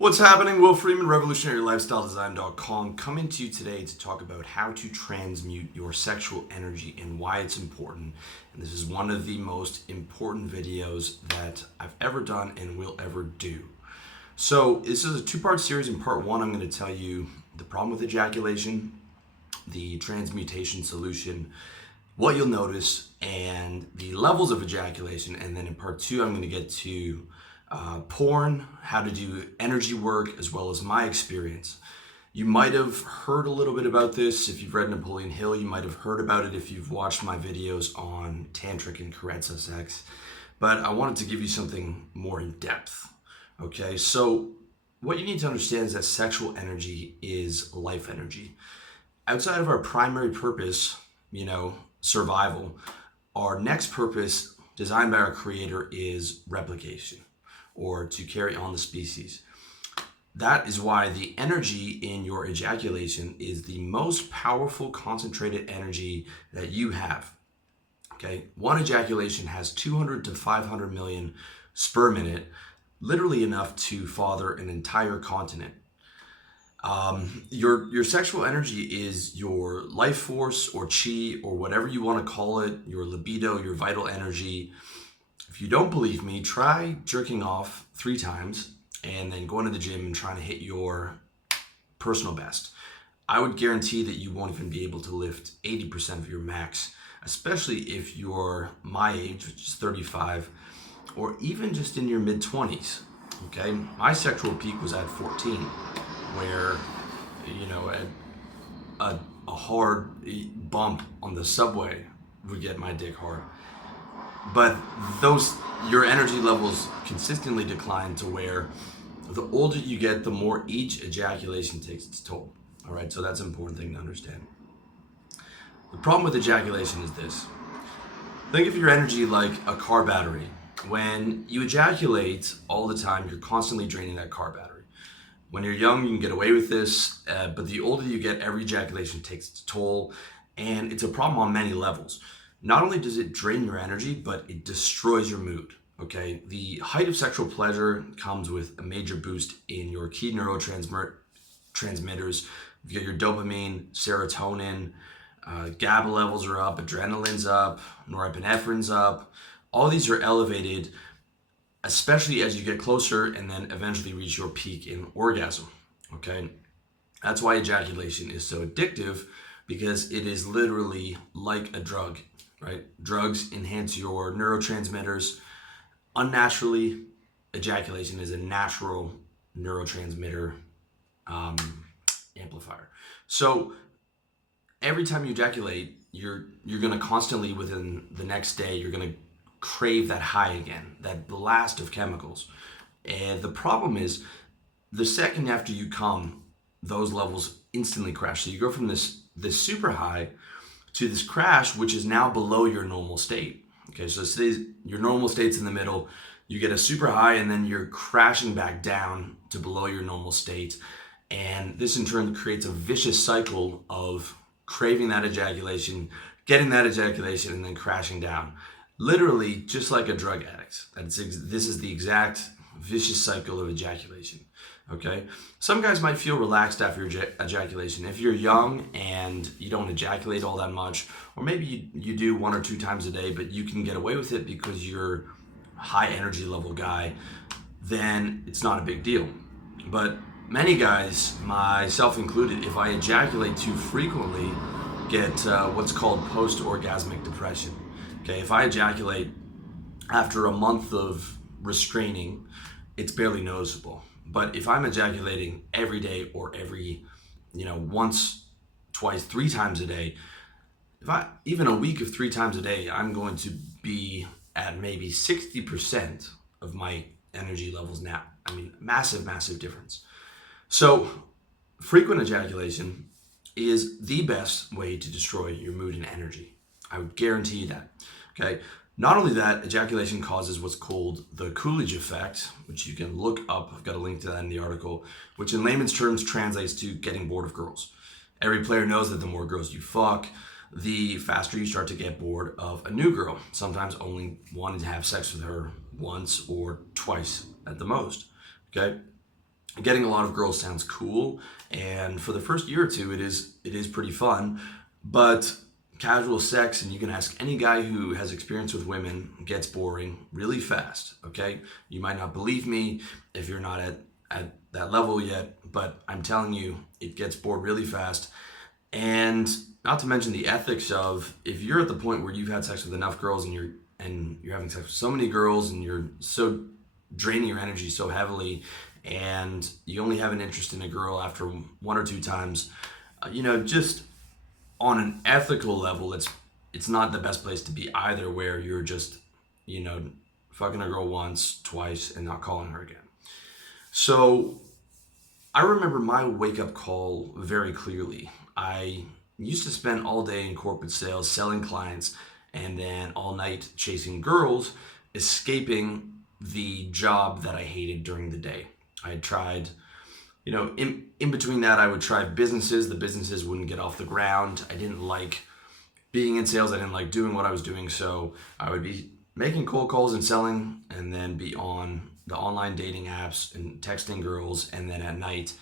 What's happening? Will Freeman, RevolutionaryLifestyleDesign.com, coming to you today to talk about how to transmute your sexual energy and why it's important. And this is one of the most important videos that I've ever done and will ever do. So this is a two-part series. In part one, I'm going to tell you the problem with ejaculation, the transmutation solution, what you'll notice, and the levels of ejaculation. And then in part two, I'm going to get to porn, how to do energy work, as well as my experience. You might have heard a little bit about this if you've read Napoleon Hill. You might have heard about it if you've watched my videos on tantric and carezza sex. But I wanted to give you something more in depth. Okay, so what you need to understand is that sexual energy is life energy. Outside of our primary purpose, survival, our next purpose, designed by our creator, is replication, or to carry on the species. That is why the energy in your ejaculation is the most powerful concentrated energy that you have. Okay, one ejaculation has 200 to 500 million sperm in it, literally enough to father an entire continent. Your sexual energy is your life force, or chi, or whatever you want to call it, your libido, your vital energy. If you don't believe me, try jerking off 3 times and then going to the gym and trying to hit your personal best. I would guarantee that you won't even be able to lift 80% of your max, especially if you're my age, which is 35, or even just in your mid-20s. Okay, my sexual peak was at 14, where a hard bump on the subway would get my dick hard. But your energy levels consistently decline to where the older you get, the more each ejaculation takes its toll. All right, so that's an important thing to understand. The problem with ejaculation is this. Think of your energy like a car battery. When you ejaculate all the time, you're constantly draining that car battery. When you're young, you can get away with this, but the older you get, every ejaculation takes its toll, and it's a problem on many levels. Not only does it drain your energy, but it destroys your mood, okay? The height of sexual pleasure comes with a major boost in your key neurotransmitters. You get your dopamine, serotonin, GABA levels are up, adrenaline's up, norepinephrine's up. All these are elevated, especially as you get closer and then eventually reach your peak in orgasm, okay? That's why ejaculation is so addictive, because it is literally like a drug. Right? Drugs enhance your neurotransmitters. Unnaturally, ejaculation is a natural neurotransmitter amplifier. So every time you ejaculate, you're going to constantly, within the next day, you're going to crave that high again, that blast of chemicals. And the problem is, the second after you come, those levels instantly crash. So you go from this super high to this crash, which is now below your normal state. Okay, so your normal state's in the middle, you get a super high, and then you're crashing back down to below your normal state. And this in turn creates a vicious cycle of craving that ejaculation, getting that ejaculation, and then crashing down. Literally, just like a drug addict. This is the exact vicious cycle of ejaculation. Okay, some guys might feel relaxed after ejaculation. If you're young and you don't ejaculate all that much, or maybe you do 1 or 2 times a day, but you can get away with it because you're a high energy level guy, then it's not a big deal. But many guys, myself included, if I ejaculate too frequently, get what's called post-orgasmic depression. Okay, if I ejaculate after a month of restraining, it's barely noticeable. But if I'm ejaculating every day, or every, once, twice, 3 times a day, even a week of 3 times a day, I'm going to be at maybe 60% of my energy levels now. I mean, massive, massive difference. So frequent ejaculation is the best way to destroy your mood and energy. I would guarantee you that, okay? Not only that, ejaculation causes what's called the Coolidge effect, which you can look up. I've got a link to that in the article, which in layman's terms translates to getting bored of girls. Every player knows that the more girls you fuck, the faster you start to get bored of a new girl, sometimes only wanting to have sex with her once or twice at the most, okay? getting a lot of girls sounds cool, and for the first year or two, it is pretty fun. But casual sex, and you can ask any guy who has experience with women, gets boring really fast. Okay, you might not believe me if you're not at that level yet, but I'm telling you, it gets bored really fast. And not to mention the ethics of, if you're at the point where you've had sex with enough girls and you're having sex with so many girls and you're so draining your energy so heavily, and you only have an interest in a girl after one or two times, just on an ethical level, it's not the best place to be either, where you're just, you know, fucking a girl once, twice, and not calling her again. So I remember my wake up call very clearly. I used to spend all day in corporate sales selling clients, and then all night chasing girls, escaping the job that I hated during the day. I had tried, in between that, I would try businesses. The businesses wouldn't get off the ground. I didn't like being in sales. I didn't like doing what I was doing. So I would be making cold calls and selling, and then be on the online dating apps and texting girls. And then at night,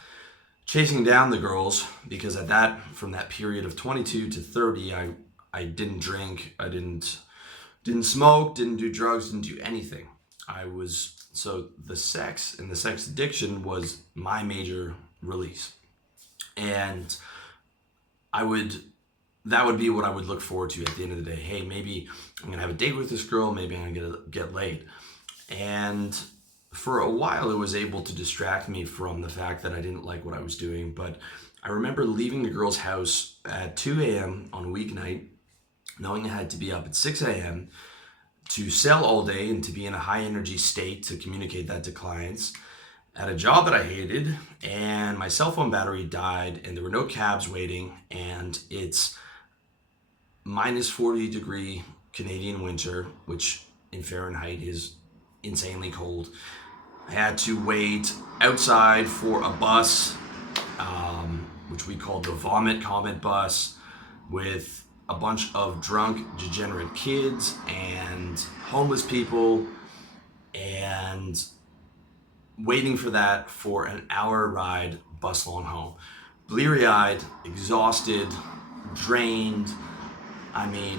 chasing down the girls, because from that period of 22 to 30, I didn't drink. I didn't smoke, didn't do drugs, didn't do anything. So the sex and the sex addiction was my major release. And that would be what I would look forward to at the end of the day. Hey, maybe I'm gonna have a date with this girl, maybe I'm gonna get laid. And for a while, it was able to distract me from the fact that I didn't like what I was doing. But I remember leaving the girl's house at 2 a.m. on a weeknight, knowing I had to be up at 6 a.m. to sell all day and to be in a high energy state to communicate that to clients, at a job that I hated, and my cell phone battery died, and there were no cabs waiting, and it's minus 40 degree Canadian winter, which in Fahrenheit is insanely cold. I had to wait outside for a bus, which we called the Vomit Comet bus, with a bunch of drunk, degenerate kids and homeless people, and waiting for that for an hour ride bus long home. Bleary-eyed, exhausted, drained. I mean,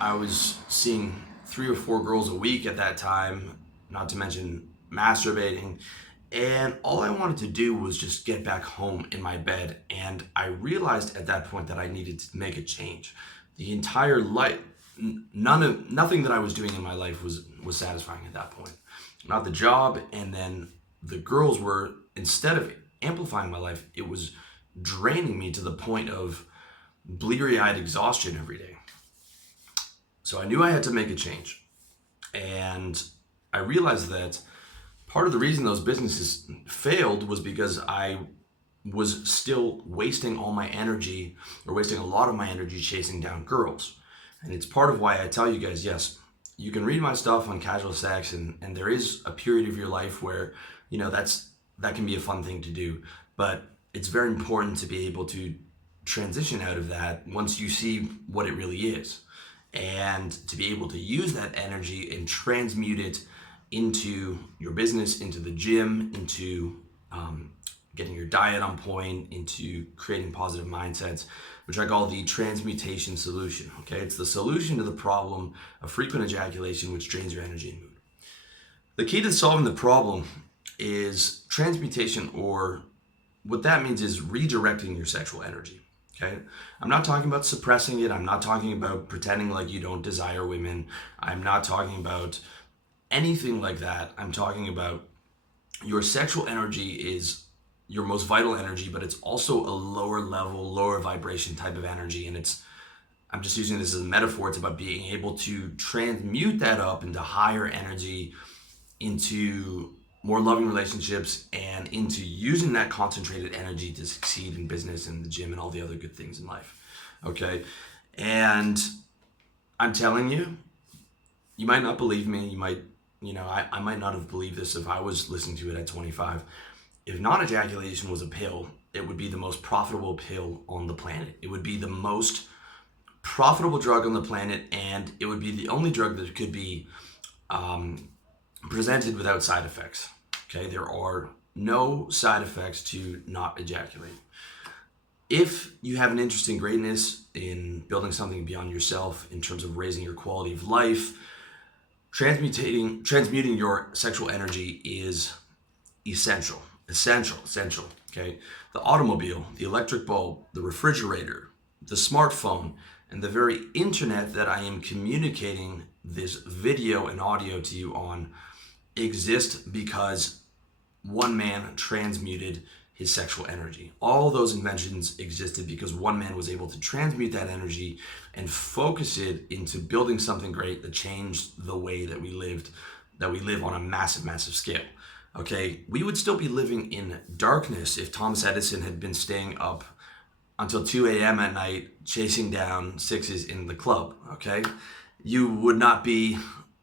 I was seeing 3 or 4 girls a week at that time, not to mention masturbating. And all I wanted to do was just get back home in my bed. And I realized at that point that I needed to make a change. The entire life, nothing that I was doing in my life was satisfying at that point. Not the job, and then the girls were, instead of amplifying my life, it was draining me to the point of bleary-eyed exhaustion every day. So I knew I had to make a change. And I realized that part of the reason those businesses failed was because I was still wasting all my energy, or wasting a lot of my energy, chasing down girls. And it's part of why I tell you guys, yes, you can read my stuff on casual sex, and there is a period of your life where, that can be a fun thing to do. But it's very important to be able to transition out of that once you see what it really is, and to be able to use that energy and transmute it into your business, into the gym, into getting your diet on point, into creating positive mindsets, which I call the transmutation solution. Okay, it's the solution to the problem of frequent ejaculation, which drains your energy and mood. The key to solving the problem is transmutation, or what that means is redirecting your sexual energy. Okay, I'm not talking about suppressing it. I'm not talking about pretending like you don't desire women. I'm not talking about anything like that. I'm talking about your sexual energy is your most vital energy, but it's also a lower level, lower vibration type of energy. And I'm just using this as a metaphor. It's about being able to transmute that up into higher energy, into more loving relationships, and into using that concentrated energy to succeed in business and the gym and all the other good things in life. Okay. And I'm telling you, you might not believe me. You might, I might not have believed this if I was listening to it at 25. If non-ejaculation was a pill, it would be the most profitable pill on the planet. It would be the most profitable drug on the planet, and it would be the only drug that could be presented without side effects. Okay, there are no side effects to not ejaculate. If you have an interest in greatness, in building something beyond yourself, in terms of raising your quality of life, transmuting your sexual energy is essential. Okay? The automobile, the electric bulb, the refrigerator, the smartphone, and the very internet that I am communicating this video and audio to you on exist because one man transmuted his sexual energy. All those inventions existed because one man was able to transmute that energy and focus it into building something great that changed the way that we live on a massive scale. Okay, we would still be living in darkness if Thomas Edison had been staying up until 2 a.m. at night chasing down sixes in the club. Okay, you would not be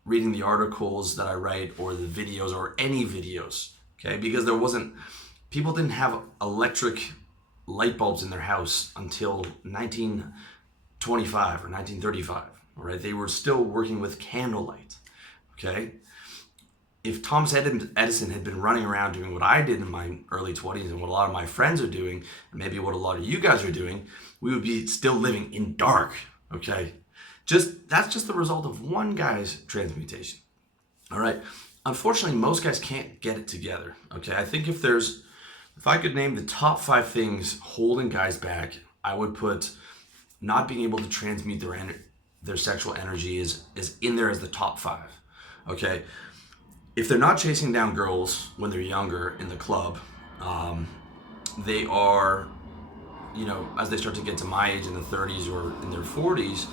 reading the articles that I write or the videos or any videos. Okay, because people didn't have electric light bulbs in their house until 1925 or 1935. All right, they were still working with candlelight. Okay, if Thomas Edison had been running around doing what I did in my early 20s and what a lot of my friends are doing, and maybe what a lot of you guys are doing, we would be still living in dark. Okay, that's just the result of one guy's transmutation. All right. Unfortunately, most guys can't get it together. Okay, I think if I could name the top 5 things holding guys back, I would put not being able to transmute their sexual energy is in there as the top 5. Okay, if they're not chasing down girls when they're younger in the club, they are, as they start to get to my age in the 30s or in their 40s,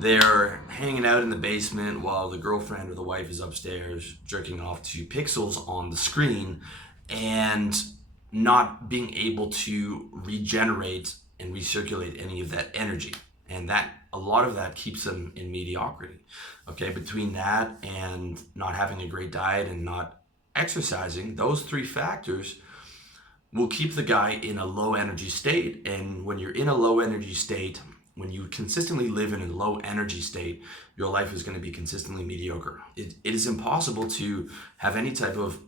they're hanging out in the basement while the girlfriend or the wife is upstairs jerking off to pixels on the screen and not being able to regenerate and recirculate any of that energy. And a lot of that keeps them in mediocrity. Okay, between that and not having a great diet and not exercising, those 3 factors will keep the guy in a low energy state. And when you're in a low energy state, when you consistently live in a low energy state, your life is going to be consistently mediocre. It is impossible to have any type of,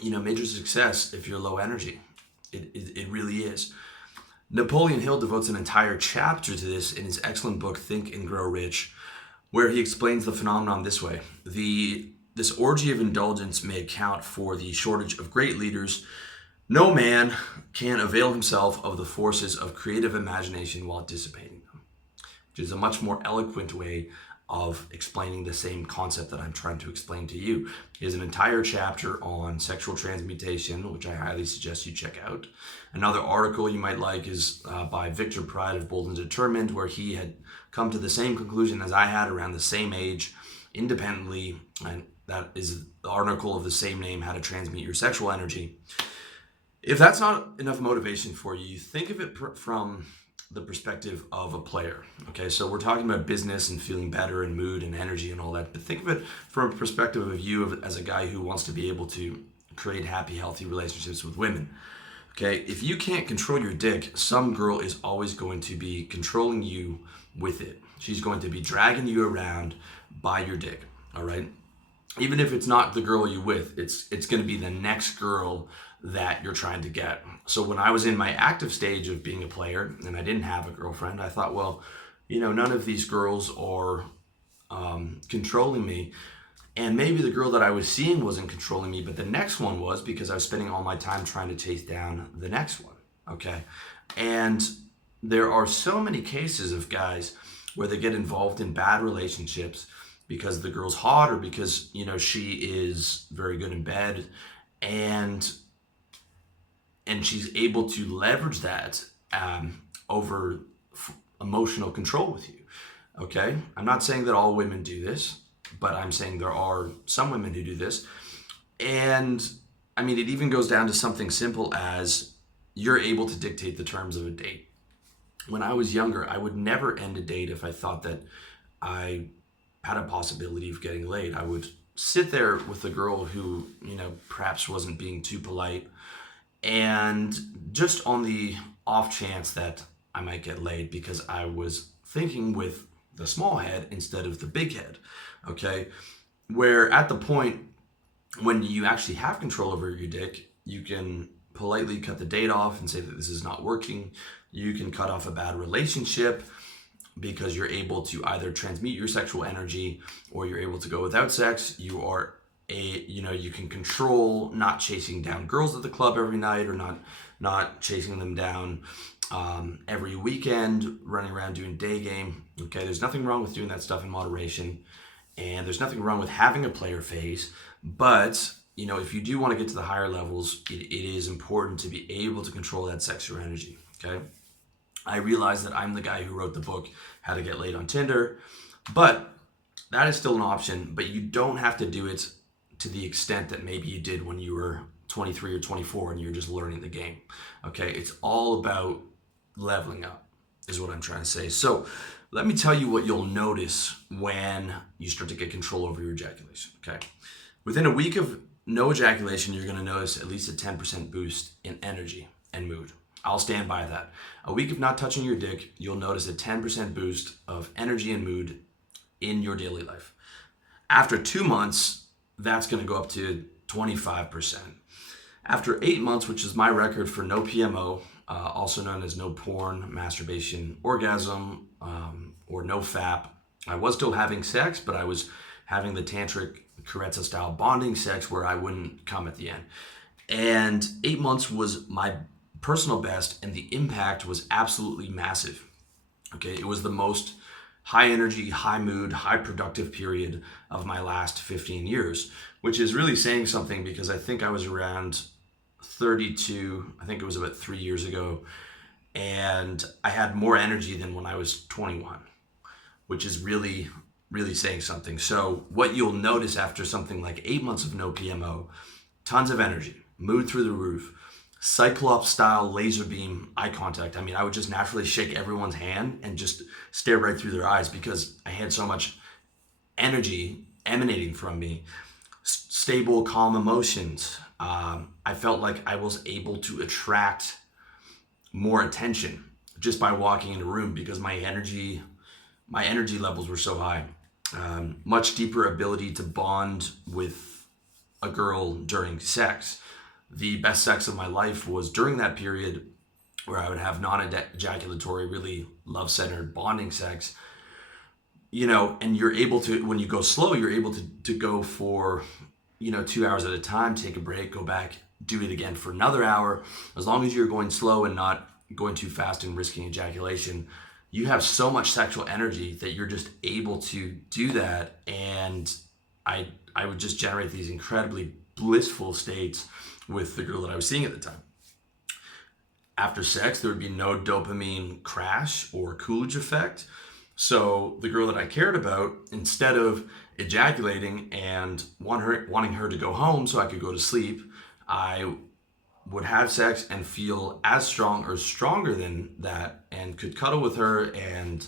major success if you're low energy. It really is. Napoleon Hill devotes an entire chapter to this in his excellent book, Think and Grow Rich, where he explains the phenomenon this way. This orgy of indulgence may account for the shortage of great leaders. No man can avail himself of the forces of creative imagination while dissipating them, which is a much more eloquent way of explaining the same concept that I'm trying to explain to you. He has an entire chapter on sexual transmutation, which I highly suggest you check out. Another article you might like is by Victor Pride of Bold and Determined, where he had come to the same conclusion as I had around the same age, independently, and that is the article of the same name, How to Transmute Your Sexual Energy. If that's not enough motivation for you, think of it from the perspective of a player. Okay, so we're talking about business and feeling better and mood and energy and all that, but think of it from a perspective of you as a guy who wants to be able to create happy, healthy relationships with women. Okay, if you can't control your dick, some girl is always going to be controlling you with it. She's going to be dragging you around by your dick, all right? Even if it's not the girl you're with, it's going to be the next girl that you're trying to get. So when I was in my active stage of being a player and I didn't have a girlfriend, I thought, well, none of these girls are controlling me. And maybe the girl that I was seeing wasn't controlling me, but the next one was, because I was spending all my time trying to chase down the next one. Okay. And there are so many cases of guys where they get involved in bad relationships because the girl's hot or because, she is very good in bed, and she's able to leverage that over emotional control with you. Okay. I'm not saying that all women do this, but I'm saying there are some women who do this. And I mean, it even goes down to something simple as you're able to dictate the terms of a date. When I was younger, I would never end a date if I thought that I had a possibility of getting laid. I would sit there with a girl who, perhaps wasn't being too polite, and just on the off chance that I might get laid, because I was thinking with the small head instead of the big head. Okay, where at the point when you actually have control over your dick, You can politely cut the date off and say that this is not working. You can cut off a bad relationship because you're able to either transmute your sexual energy or you're able to go without sex. You can control not chasing down girls at the club every night, or not chasing them down every weekend, running around doing day game. Okay, there's nothing wrong with doing that stuff in moderation, and there's nothing wrong with having a player phase. But if you do want to get to the higher levels, it is important to be able to control that sexual energy. Okay, I realize that I'm the guy who wrote the book How to Get Laid on Tinder, but that is still an option. But you don't have to do it to the extent that maybe you did when you were 23 or 24 and you're just learning the game. Okay, it's all about leveling up, is what I'm trying to say. So let me tell you what you'll notice when you start to get control over your ejaculation. Okay, within a week of no ejaculation, you're going to notice at least a 10% boost in energy and mood. I'll stand by that. A week of not touching your dick, you'll notice a 10% boost of energy and mood in your daily life. After 2 months, that's going to go up to 25%. After 8 months, which is my record for no PMO, also known as no porn, masturbation, orgasm, or no FAP, I was still having sex, but I was having the tantric Karetsa style bonding sex where I wouldn't come at the end. And 8 months was my personal best, and the impact was absolutely massive. Okay, it was the most high energy, high mood, high productive period of my last 15 years, which is really saying something, because I think I was around 32, I think it was about 3 years ago, and I had more energy than when I was 21, which is really, really saying something. So what you'll notice after something like 8 months of no PMO, tons of energy, mood through the roof, Cyclops style laser beam eye contact. I mean, I would just naturally shake everyone's hand and just stare right through their eyes because I had so much energy emanating from me. Stable, calm emotions. I felt like I was able to attract more attention just by walking in a room because my energy levels were so high. Much deeper ability to bond with a girl during sex. The best sex of my life was during that period where I would have non-ejaculatory, really love-centered bonding sex. And you're able to, when you go slow, you're able to go for, 2 hours at a time, take a break, go back, do it again for another hour. As long as you're going slow and not going too fast and risking ejaculation, you have so much sexual energy that you're just able to do that. And I would just generate these incredibly blissful states with the girl that I was seeing at the time. After sex, there would be no dopamine crash or Coolidge effect. So the girl that I cared about, instead of ejaculating and wanting her to go home so I could go to sleep, I would have sex and feel as strong or stronger than that, and could cuddle with her and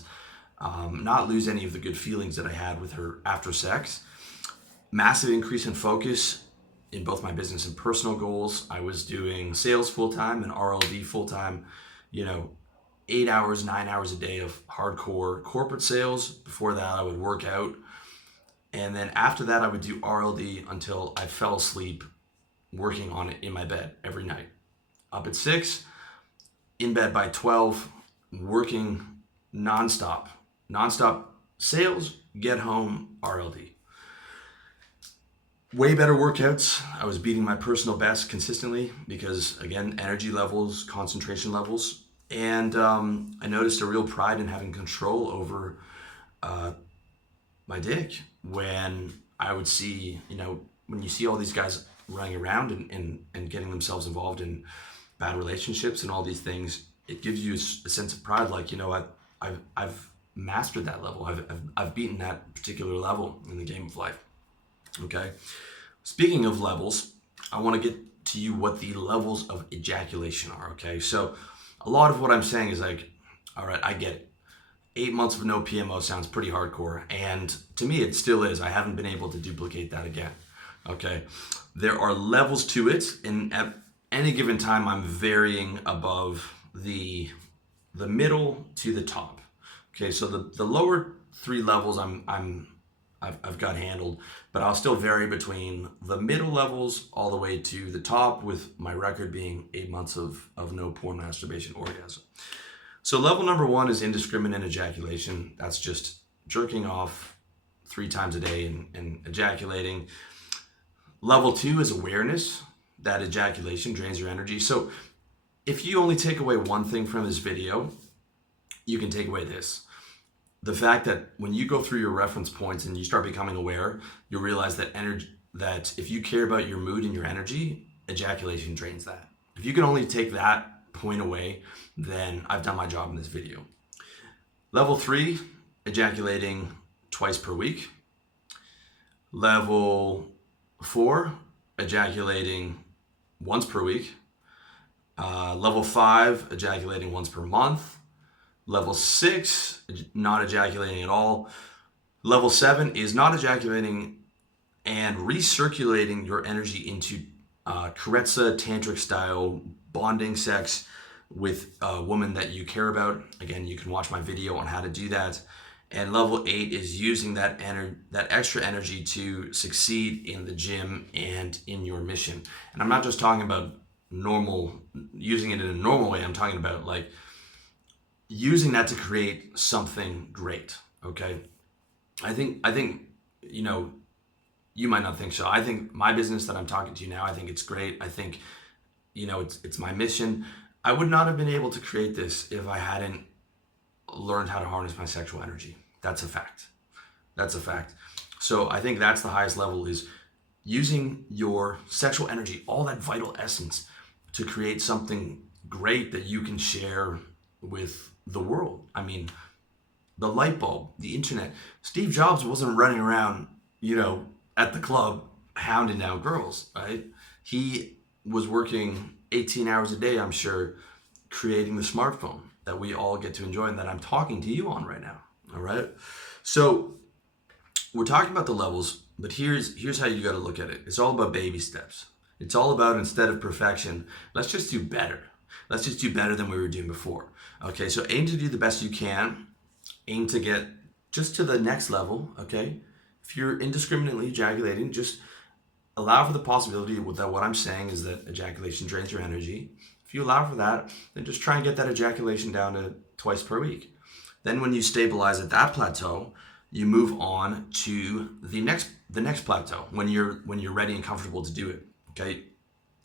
not lose any of the good feelings that I had with her after sex. Massive increase in focus in both my business and personal goals. I was doing sales full-time and RLD full-time, 8 hours, 9 hours a day of hardcore corporate sales. Before that, I would work out. And then after that, I would do RLD until I fell asleep working on it in my bed every night. Up at 6, in bed by 12, working nonstop sales, get home, RLD. Way better workouts. I was beating my personal best consistently because, again, energy levels, concentration levels. And I noticed a real pride in having control over my dick when I would see, when you see all these guys running around and getting themselves involved in bad relationships and all these things, it gives you a sense of pride. Like, I've mastered that level. I've beaten that particular level in the game of life. Okay. Speaking of levels, I want to get to you what the levels of ejaculation are. Okay. So a lot of what I'm saying is like, all right, I get it. 8 months of no PMO sounds pretty hardcore. And to me, it still is. I haven't been able to duplicate that again. Okay. There are levels to it. And at any given time, I'm varying above the middle to the top. Okay. So the lower 3 levels, I'm I've got handled, but I'll still vary between the middle levels all the way to the top, with my record being 8 months of no porn, masturbation, orgasm. So level number 1 is indiscriminate ejaculation. That's just jerking off 3 times a day and ejaculating. Level 2 is awareness that ejaculation drains your energy. So if you only take away one thing from this video, you can take away this. The fact that when you go through your reference points and you start becoming aware, you'll realize that that if you care about your mood and your energy, ejaculation drains that. If you can only take that point away, then I've done my job in this video. Level 3, ejaculating twice per week. Level 4, ejaculating once per week. Level 5, ejaculating once per month. Level 6, not ejaculating at all. Level 7 is not ejaculating and recirculating your energy into Karetsa tantric style bonding sex with a woman that you care about. Again, you can watch my video on how to do that. And level 8 is using that extra energy to succeed in the gym and in your mission. And I'm not just talking about using it in a normal way. I'm talking about like using that to create something great. Okay. I think, you might not think so. I think my business that I'm talking to you now, I think it's great. I think, it's my mission. I would not have been able to create this if I hadn't learned how to harness my sexual energy. That's a fact. That's a fact. So I think that's the highest level, is using your sexual energy, all that vital essence, to create something great that you can share with the world. I mean, the light bulb, the internet. Steve Jobs wasn't running around, at the club hounding down girls, right? He was working 18 hours a day, I'm sure, creating the smartphone that we all get to enjoy and that I'm talking to you on right now. All right. So we're talking about the levels, but here's how you got to look at it. It's all about baby steps. It's all about, instead of perfection, let's just do better. Let's just do better than we were doing before. Okay, so aim to do the best you can. Aim to get just to the next level, okay? If you're indiscriminately ejaculating, just allow for the possibility that what I'm saying is that ejaculation drains your energy. If you allow for that, then just try and get that ejaculation down to twice per week. Then when you stabilize at that plateau, you move on to the next plateau when you're ready and comfortable to do it, okay?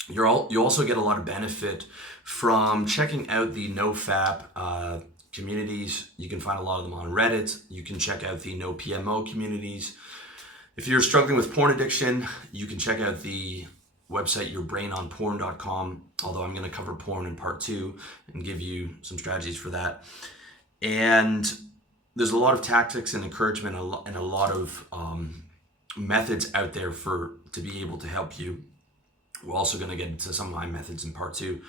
You also get a lot of benefit from checking out the NoFap communities. You can find a lot of them on Reddit. You can check out the No PMO communities. If you're struggling with porn addiction, you can check out the website yourbrainonporn.com, although I'm going to cover porn in part 2 and give you some strategies for that. And there's a lot of tactics and encouragement and a lot of methods out there to be able to help you. We're also going to get into some of my methods in part 2.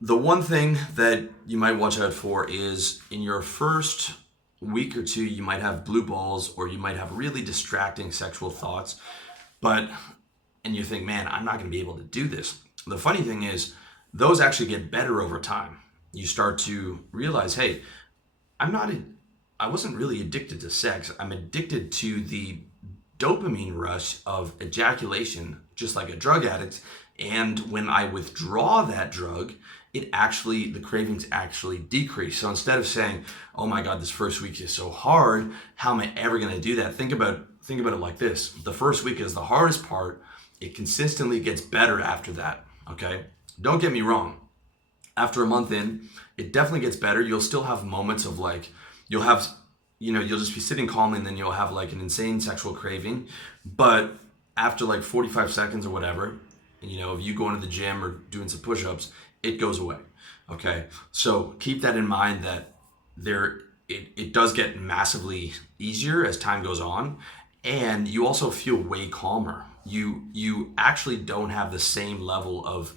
The one thing that you might watch out for is in your first week or 2, you might have blue balls, or you might have really distracting sexual thoughts, and you think, man, I'm not going to be able to do this. The funny thing is, those actually get better over time. You start to realize, hey, I wasn't really addicted to sex. I'm addicted to the dopamine rush of ejaculation, just like a drug addict. And when I withdraw that drug, the cravings actually decrease. So instead of saying, oh my God, this first week is so hard, how am I ever going to do that? Think about it like this. The first week is the hardest part. It consistently gets better after that. Okay. Don't get me wrong. After a month in, it definitely gets better. You'll still have moments of you'll just be sitting calmly, and then you'll have an insane sexual craving. But after 45 seconds or whatever, if you go into the gym or doing some push-ups, it goes away. Okay. So keep that in mind, that it does get massively easier as time goes on. And you also feel way calmer. You actually don't have the same level of,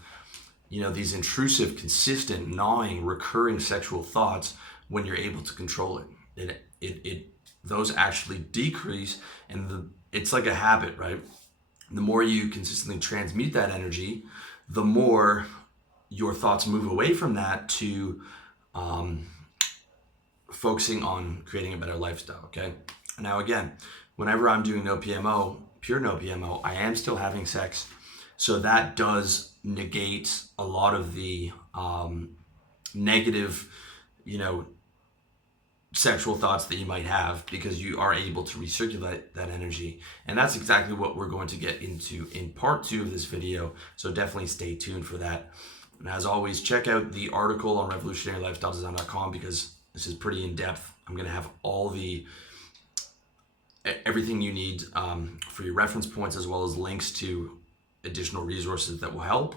these intrusive, consistent, gnawing, recurring sexual thoughts when you're able to control it. Those actually decrease, and it's like a habit, right? The more you consistently transmute that energy, the more your thoughts move away from that to focusing on creating a better lifestyle, okay? Now, again, whenever I'm doing no PMO, pure no PMO, I am still having sex. So that does negate a lot of the negative, you know, sexual thoughts that you might have, because you are able to recirculate that energy. And that's exactly what we're going to get into in part 2 of this video. So definitely stay tuned for that. And as always, check out the article on revolutionarylifestyledesign.com, because this is pretty in depth. I'm going to have everything you need for your reference points, as well as links to additional resources that will help.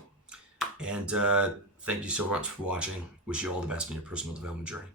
And thank you so much for watching. Wish you all the best in your personal development journey.